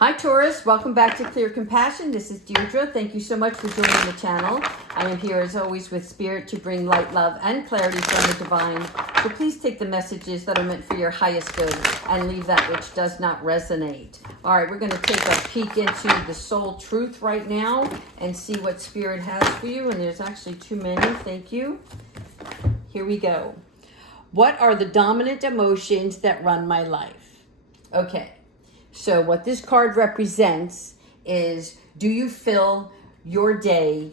Hi Taurus, welcome back to Clear Compassion. This is Deirdre. Thank you so much for joining the channel. I am here as always with Spirit to bring light, love, and clarity from the divine. So please take the messages that are meant for your highest good and leave that which does not resonate. All right, we're going to take a peek into the soul truth right now and see what Spirit has for you. And there's actually too many. Thank you. Here we go. What are the dominant emotions that run my life? Okay. So what this card represents is, do you fill your day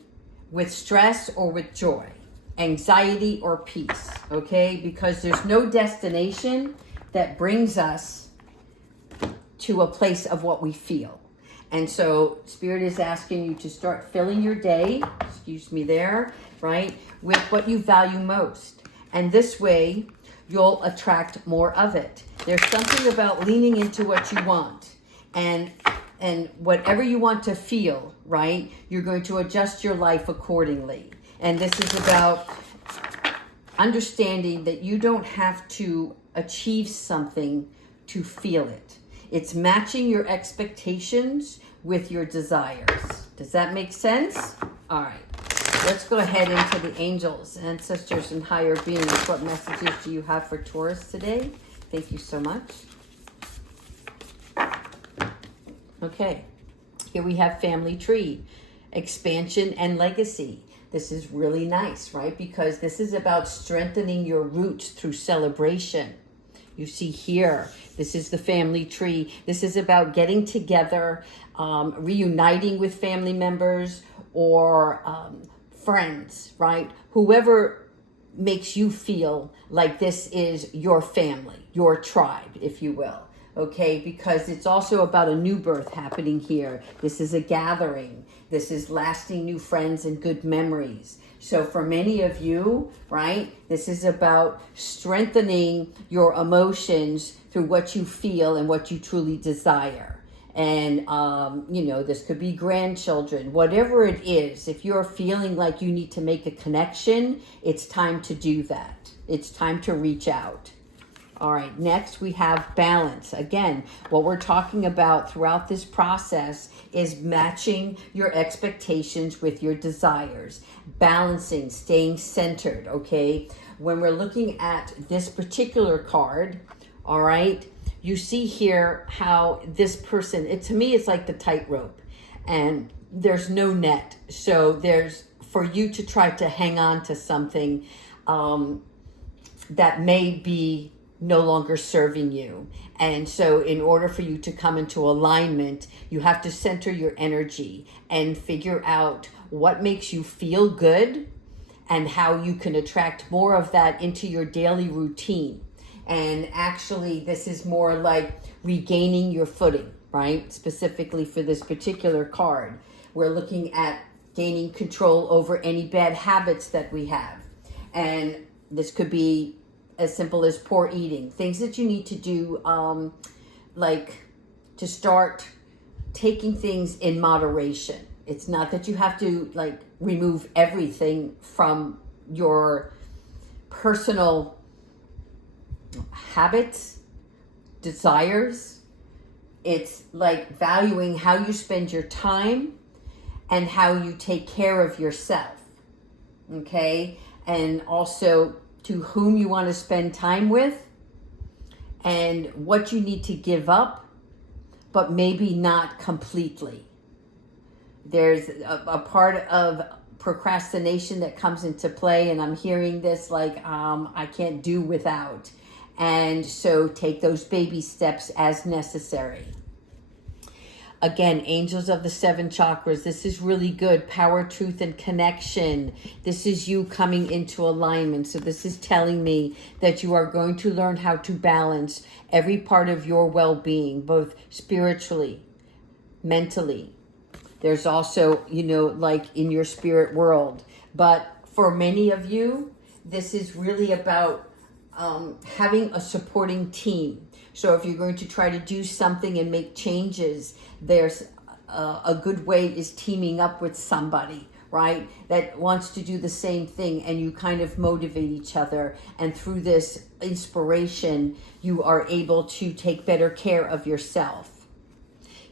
with stress or with joy, anxiety or peace? Okay, because there's no destination that brings us to a place of what we feel. And so Spirit is asking you to start filling your day, excuse me there, right, with what you value most. And this way, you'll attract more of it. There's something about leaning into what you want, and whatever you want to feel, right? You're going to adjust your life accordingly. And this is about understanding that you don't have to achieve something to feel it. It's matching your expectations with your desires. Does that make sense? All right. Let's go ahead into the angels, ancestors, and higher beings. What messages do you have for Taurus today? Thank you so much. Okay, here we have family tree, expansion and legacy. This is really nice, right? Because this is about strengthening your roots through celebration. You see here, this is the family tree. This is about getting together, reuniting with family members or friends, right? Whoever makes you feel like this is your family, your tribe, if you will. Okay, because it's also about a new birth happening here. This is a gathering. This is lasting new friends and good memories. So for many of you, right, this is about strengthening your emotions through what you feel and what you truly desire. And, this could be grandchildren, whatever it is. If you're feeling like you need to make a connection, it's time to do that. It's time to reach out. All right, next we have balance. Again, what we're talking about throughout this process is matching your expectations with your desires. Balancing, staying centered, okay? When we're looking at this particular card, all right, you see here how this person, to me, it's like the tightrope, and there's no net. So there's, for you to try to hang on to something that may be no longer serving you. And so in order for you to come into alignment, you have to center your energy and figure out what makes you feel good and how you can attract more of that into your daily routine. And actually, this is more like regaining your footing, right? Specifically for this particular card, we're looking at gaining control over any bad habits that we have. And this could be as simple as poor eating, things that you need to do, like to start taking things in moderation. It's not that you have to like remove everything from your personal habits, desires. It's like valuing how you spend your time and how you take care of yourself, okay? And also to whom you want to spend time with and what you need to give up, but maybe not completely. There's a part of procrastination that comes into play, and I'm hearing this like, I can't do without. And so take those baby steps as necessary. Again, angels of the 7 chakras. This is really good. Power, truth, and connection. This is you coming into alignment. So this is telling me that you are going to learn how to balance every part of your well-being, both spiritually, mentally. There's also, like in your spirit world. But for many of you, this is really about having a supporting team. So if you're going to try to do something and make changes, there's a good way is teaming up with somebody, right, that wants to do the same thing, and you kind of motivate each other. And through this inspiration, you are able to take better care of yourself.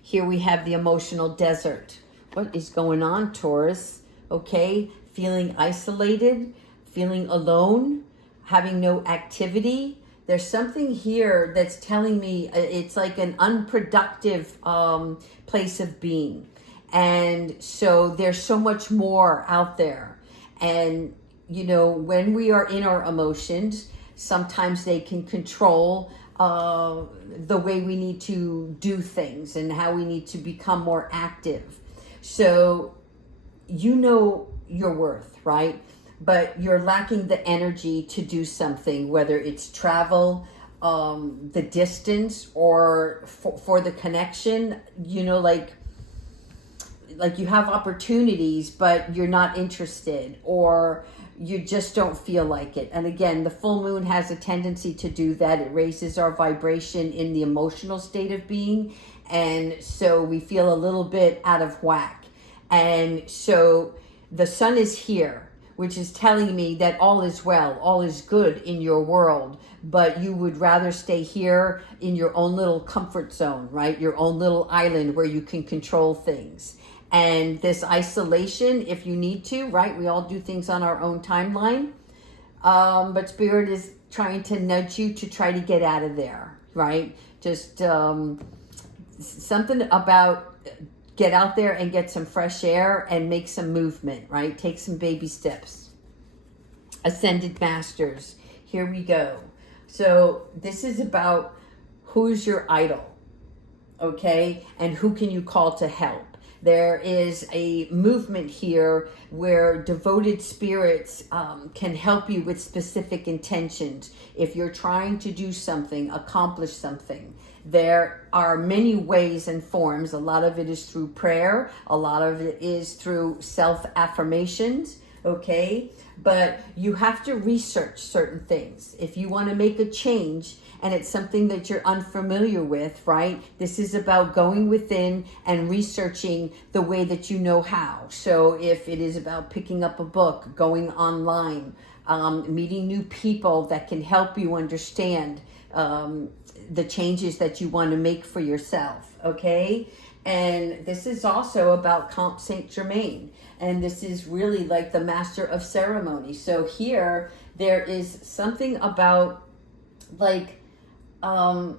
Here we have the emotional desert. What is going on, Taurus? Okay, feeling isolated, feeling alone, having no activity. There's something here that's telling me it's like an unproductive place of being. And so there's so much more out there. And, you know, when we are in our emotions, sometimes they can control the way we need to do things and how we need to become more active. So you know your worth, right? But you're lacking the energy to do something, whether it's travel, the distance, or for the connection. You know, like you have opportunities, but you're not interested, or you just don't feel like it. And again, the full moon has a tendency to do that. It raises our vibration in the emotional state of being. And so we feel a little bit out of whack. And so the sun is here, which is telling me that all is well, all is good in your world, but you would rather stay here in your own little comfort zone, right? Your own little island where you can control things. And this isolation, if you need to, right? We all do things on our own timeline. But Spirit is trying to nudge you to try to get out of there, right? Just something about get out there and get some fresh air and make some movement, right? Take some baby steps. Ascended Masters, here we go. So this is about who's your idol, okay? And who can you call to help? There is a movement here where devoted spirits can help you with specific intentions. If you're trying to do something, accomplish something, there are many ways and forms. A lot of it is through prayer. A lot of it is through self-affirmations, okay? But you have to research certain things. If you want to make a change, and it's something that you're unfamiliar with, right? This is about going within and researching the way that you know how. So if it is about picking up a book, going online, meeting new people that can help you understand the changes that you want to make for yourself, okay? And this is also about Comte Saint Germain. And this is really like the master of ceremony. So here, there is something about like, a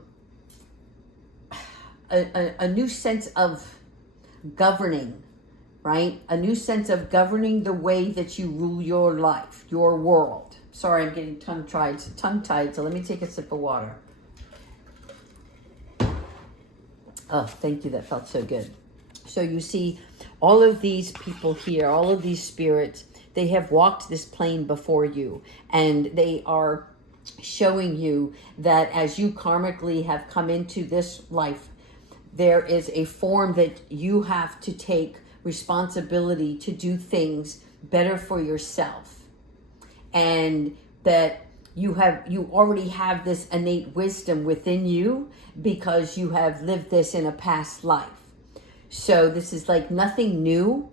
new sense of governing, right? A new sense of governing the way that you rule your life, your world. Sorry, I'm getting tongue-tied, so let me take a sip of water. Oh, thank you. That felt so good. So you see, all of these people here, all of these spirits, they have walked this plane before you, and they are showing you that as you karmically have come into this life, there is a form that you have to take responsibility to do things better for yourself, and that you already have this innate wisdom within you because you have lived this in a past life. So this is like nothing new,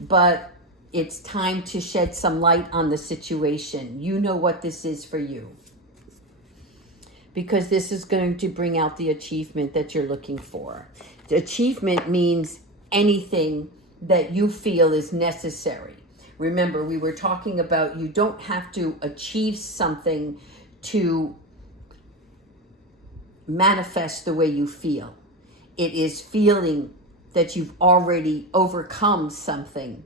but it's time to shed some light on the situation. You know what this is for you, because this is going to bring out the achievement that you're looking for. The achievement means anything that you feel is necessary. Remember, we were talking about you don't have to achieve something to manifest the way you feel. It is feeling that you've already overcome something,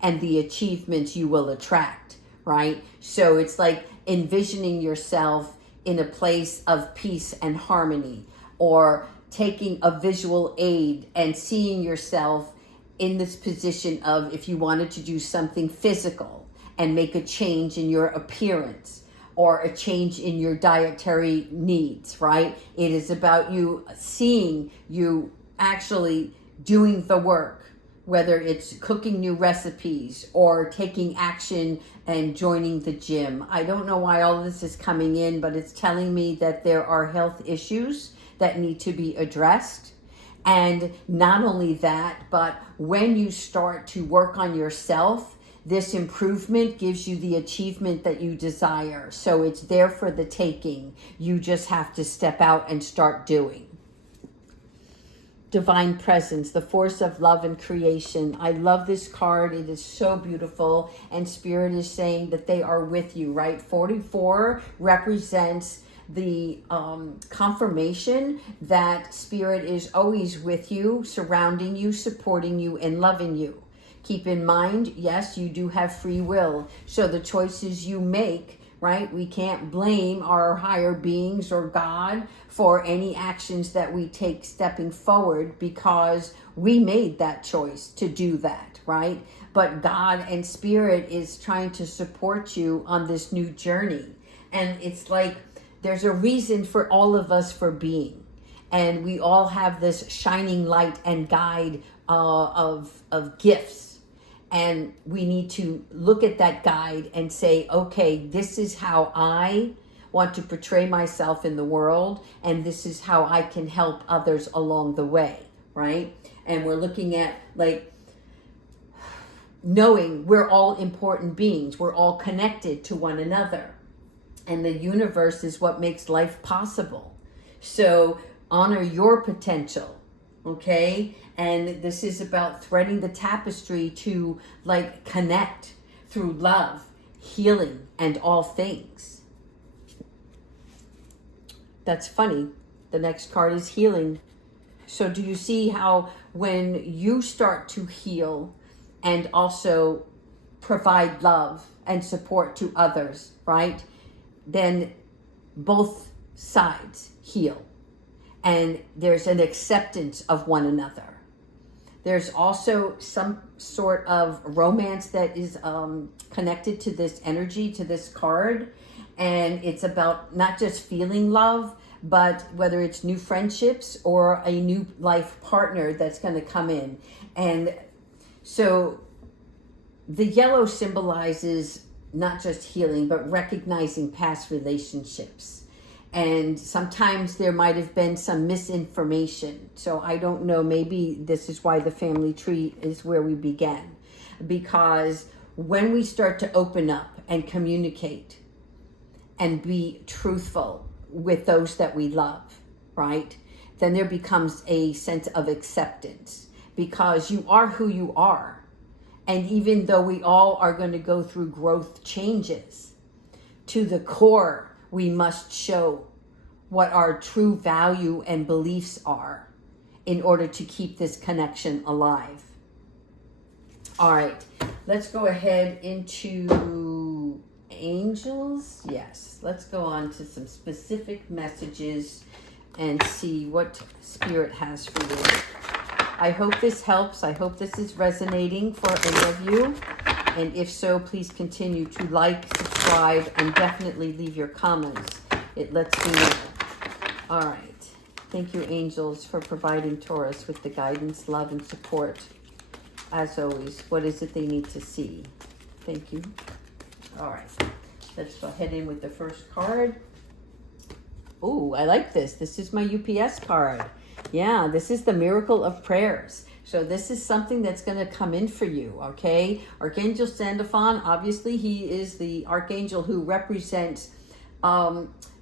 and the achievements you will attract, right? So it's like envisioning yourself in a place of peace and harmony, or taking a visual aid and seeing yourself in this position of, if you wanted to do something physical and make a change in your appearance or a change in your dietary needs, right? It is about you seeing you actually doing the work, whether it's cooking new recipes or taking action and joining the gym. I don't know why all of this is coming in, but it's telling me that there are health issues that need to be addressed. And not only that, but when you start to work on yourself, this improvement gives you the achievement that you desire. So it's there for the taking. You just have to step out and start doing. divine presence, the force of love and creation. I love this card. It is so beautiful. And Spirit is saying that they are with you, right? 44 represents the confirmation that Spirit is always with you, surrounding you, supporting you, and loving you. Keep in mind, yes, you do have free will. So the choices you make, right? We can't blame our higher beings or God for any actions that we take stepping forward, because we made that choice to do that, right? But God and Spirit is trying to support you on this new journey. And it's like there's a reason for all of us for being. And we all have this shining light and guide of gifts. And we need to look at that guide and say, okay, this is how I want to portray myself in the world, and this is how I can help others along the way, right? And we're looking at like knowing we're all important beings. We're all connected to one another. And the universe is what makes life possible. So honor your potential, okay? And this is about threading the tapestry to like connect through love, healing, and all things. That's funny. The next card is healing. So do you see how when you start to heal and also provide love and support to others, right? Then both sides heal. And there's an acceptance of one another. There's also some sort of romance that is connected to this energy, to this card. And it's about not just feeling love, but whether it's new friendships or a new life partner that's going to come in. And so the yellow symbolizes not just healing, but recognizing past relationships. And sometimes there might have been some misinformation. So I don't know, maybe this is why the family tree is where we began. Because when we start to open up and communicate and be truthful with those that we love, right? Then there becomes a sense of acceptance, because you are who you are. And even though we all are going to go through growth changes, to the core, we must show what our true value and beliefs are in order to keep this connection alive. All right, let's go ahead into angels. Yes, let's go on to some specific messages and see what Spirit has for you. I hope this helps. I hope this is resonating for any of you. And if so, please continue to like, subscribe, and definitely leave your comments. It lets me know. All right. Thank you, angels, for providing Taurus with the guidance, love, and support. As always, what is it they need to see? Thank you. All right. Let's go ahead in with the first card. Oh, I like this. This is my UPS card. Yeah, this is the miracle of prayers. So this is something that's going to come in for you, okay? Archangel Sandalphon, obviously he is the archangel who represents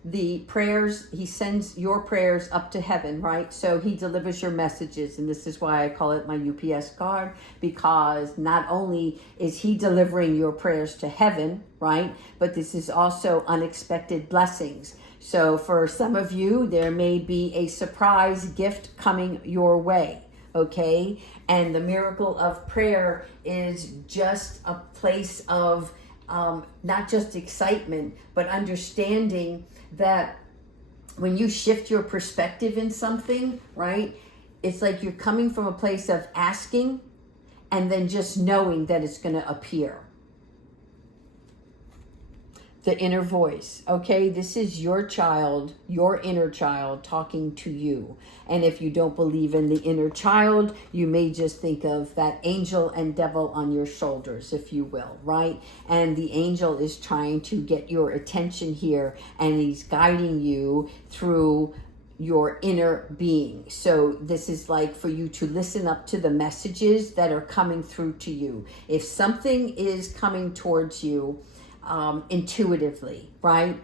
the prayers. He sends your prayers up to heaven, right? So he delivers your messages, and this is why I call it my UPS card, because not only is he delivering your prayers to heaven, right? But this is also unexpected blessings. So for some of you, there may be a surprise gift coming your way. Okay, and the miracle of prayer is just a place of not just excitement, but understanding that when you shift your perspective in something, right, it's like you're coming from a place of asking and then just knowing that it's going to appear. The inner voice, okay? This is your child, your inner child talking to you. And if you don't believe in the inner child, you may just think of that angel and devil on your shoulders, if you will, right? And the angel is trying to get your attention here, and he's guiding you through your inner being. So this is like for you to listen up to the messages that are coming through to you. If something is coming towards you, intuitively, right?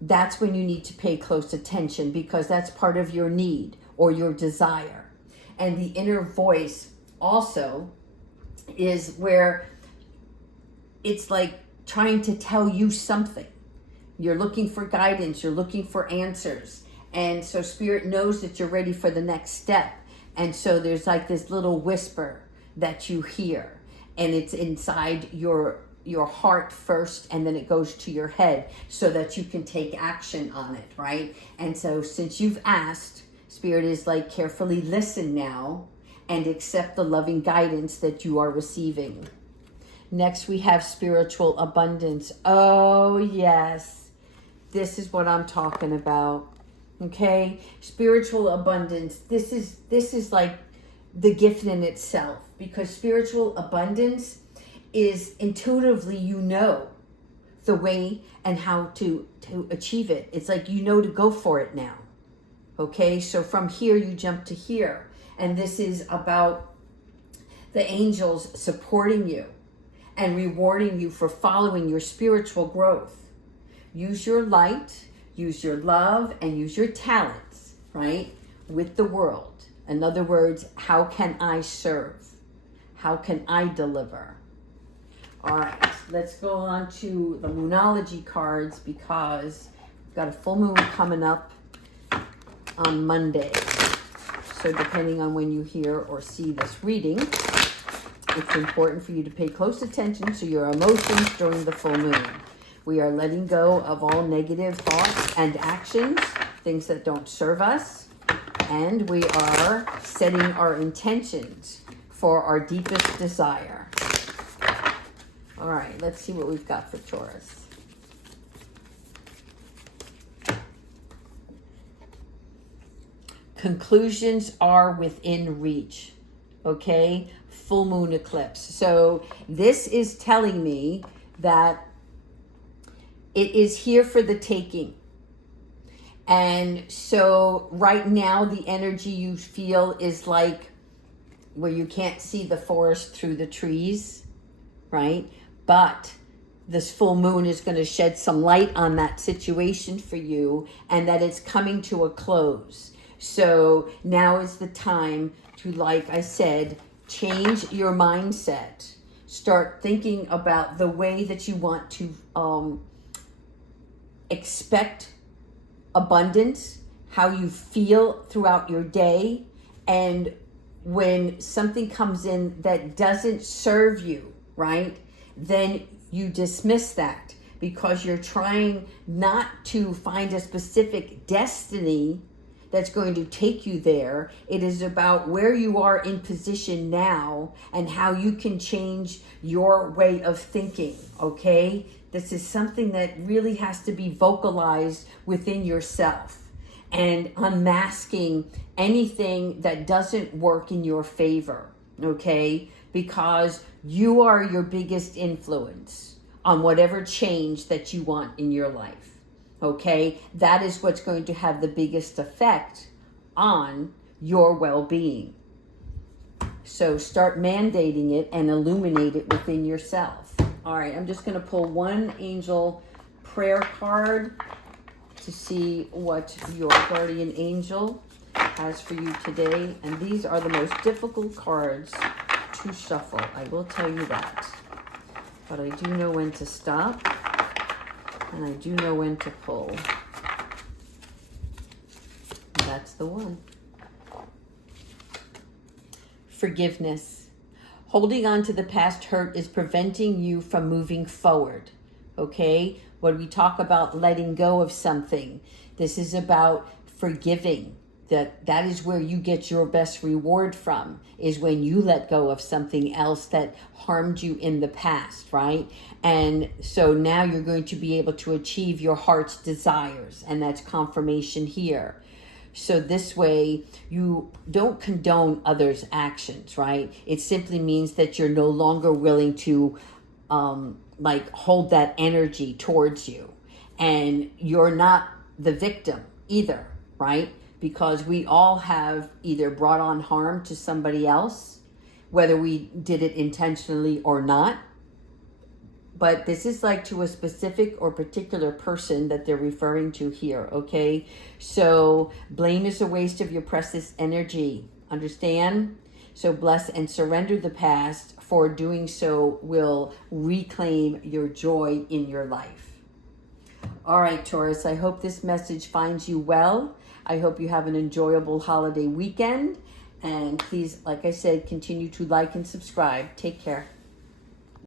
That's when you need to pay close attention, because that's part of your need or your desire. And the inner voice also is where it's like trying to tell you something. You're looking for guidance, you're looking for answers. And so Spirit knows that you're ready for the next step. And so there's like this little whisper that you hear, and it's inside your heart first, and then it goes to your head so that you can take action on it, right? And so since you've asked, Spirit is like, carefully listen now and accept the loving guidance that you are receiving. Next, we have spiritual abundance. Oh, yes. This is what I'm talking about. Okay? Spiritual abundance. This is like the gift in itself, because spiritual abundance is intuitively, you know the way and how to achieve it. It's like, you know, to go for it now. Okay? So from here, you jump to here. And this is about the angels supporting you and rewarding you for following your spiritual growth. Use your light, use your love, and use your talents, right, with the world. In other words, how can I serve? How can I deliver? All right, let's go on to the Moonology cards, because we've got a full moon coming up on Monday. So depending on when you hear or see this reading, it's important for you to pay close attention to your emotions during the full moon. We are letting go of all negative thoughts and actions, things that don't serve us, and we are setting our intentions for our deepest desire. All right, let's see what we've got for Taurus. Conclusions are within reach, okay? Full moon eclipse. So this is telling me that it is here for the taking. And so right now, the energy you feel is like where you can't see the forest through the trees, right? But this full moon is going to shed some light on that situation for you, and that it's coming to a close. So now is the time to, like I said, change your mindset. Start thinking about the way that you want to expect abundance, how you feel throughout your day, and when something comes in that doesn't serve you, right, then you dismiss that, because you're trying not to find a specific destiny that's going to take you there. It is about where you are in position now and how you can change your way of thinking, okay? This is something that really has to be vocalized within yourself, and unmasking anything that doesn't work in your favor, okay? Because you are your biggest influence on whatever change that you want in your life. Okay, that is what's going to have the biggest effect on your well-being. So start mandating it and illuminate it within yourself. All right, I'm just going to pull one angel prayer card to see what your guardian angel has for you today. And these are the most difficult cards to shuffle, I will tell you that. But I do know when to stop. And I do know when to pull. And that's the one. Forgiveness. Holding on to the past hurt is preventing you from moving forward. Okay? When we talk about letting go of something, this is about forgiving. That is where you get your best reward from, is when you let go of something else that harmed you in the past, right? And so now you're going to be able to achieve your heart's desires, and that's confirmation here. So this way, you don't condone others' actions, right? It simply means that you're no longer willing to hold that energy towards you. And you're not the victim either, right? Because we all have either brought on harm to somebody else, whether we did it intentionally or not. But this is like to a specific or particular person that they're referring to here, okay? So blame is a waste of your precious energy. Understand? So bless and surrender the past, for doing so will reclaim your joy in your life. All right, Taurus, I hope this message finds you well. I hope you have an enjoyable holiday weekend. And please, like I said, continue to like and subscribe. Take care.